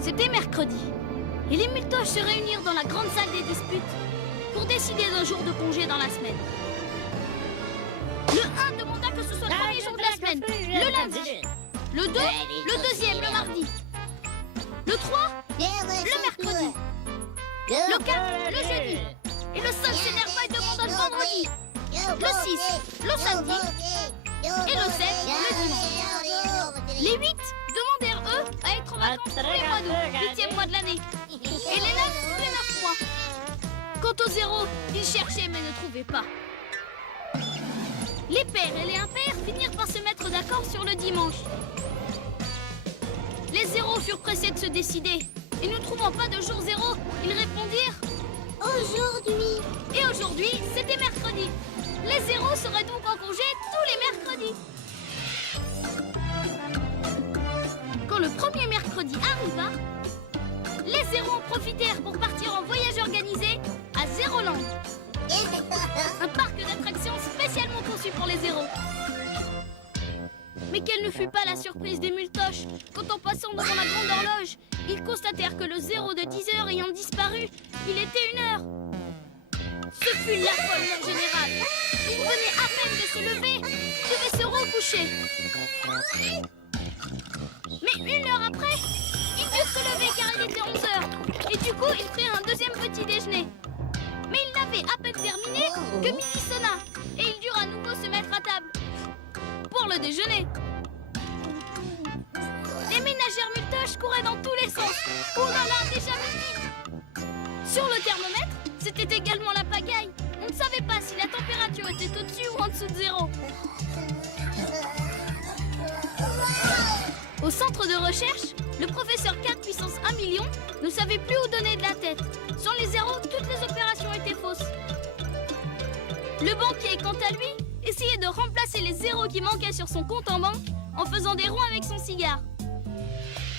C'était mercredi, et les muletoches se réunirent dans la grande salle des disputes pour décider d'un jour de congé dans la semaine. Le 1 demanda que ce soit le premier jour de la semaine, le lundi. Le 2, le deuxième, le mardi. Le 3, le mercredi. Le 4, le jeudi. Et le 5 s'énerva et demanda le vendredi. Le 6, le samedi. Et le 7, le dimanche. Les 8 demandèrent, eux, à être en vacances tous les mois d'août, 8e mois de l'année. Et les 9, tous les 9 mois. Quant aux 0, ils cherchaient mais ne trouvaient pas. Les pairs et les impairs finirent par se mettre d'accord sur le dimanche. Les 0 furent pressés de se décider. Et ne trouvant pas de jour 0, ils répondirent aujourd'hui. Et aujourd'hui, c'était mercredi. Les 0 seraient donc en congé tous les mercredis. Quand le premier mercredi arriva, les 0 en profitèrent pour partir en voyage organisé à Zéroland. Un parc d'attractions spécialement conçu pour les 0. Mais quelle ne fut pas la surprise des muletoches quand, en passant devant la grande horloge, ils constatèrent que le 0 de 10 heures ayant disparu, il était 1 heure. Ce fut l'affolement général. Ils venaient à peine de se lever, devaient se recoucher. Mais 1 heure après, ils durent se lever car il était 11 heures. Et du coup, ils prirent un deuxième petit déjeuner. Mais ils n'avaient à peine terminé que midi sonna. Et ils durent à nouveau se mettre à table pour le déjeuner. Les ménagères muletoches couraient dans tous les sens. Oh là là, déjà midi. Sur le thermomètre, c'était également la pagaille. On ne savait pas si la température était au-dessus ou en dessous de 0. Au centre de recherche, le professeur 4 puissance 1 million ne savait plus où donner de la tête. Sans les 0, toutes les opérations étaient fausses. Le banquier, quant à lui, essayait de remplacer les 0 qui manquaient sur son compte en banque en faisant des ronds avec son cigare.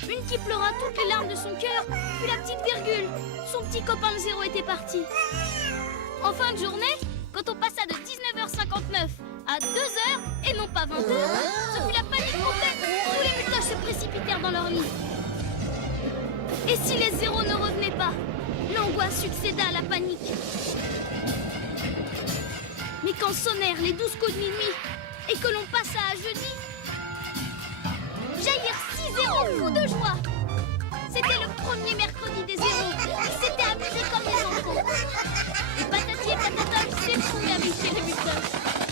Une qui pleura toutes les larmes de son cœur, puis la petite virgule. Son petit copain le 0 était parti. En fin de journée, quand on passa de 19h59 à 2h et non pas 20h, ce fut la panique complète. Tous les muletoches se précipitèrent dans leur lit. Et si les 0 ne revenaient pas, l'angoisse succéda à la panique. Mais quand sonnèrent les 12 coups de minuit et que l'on passa à jeudi, jaillirent 6 0 fous de joie. C'était le premier mercredi des 0. Ils s'étaient amusés comme les enfants. Et patati et patata, ils s'effondrent avec les muletoches.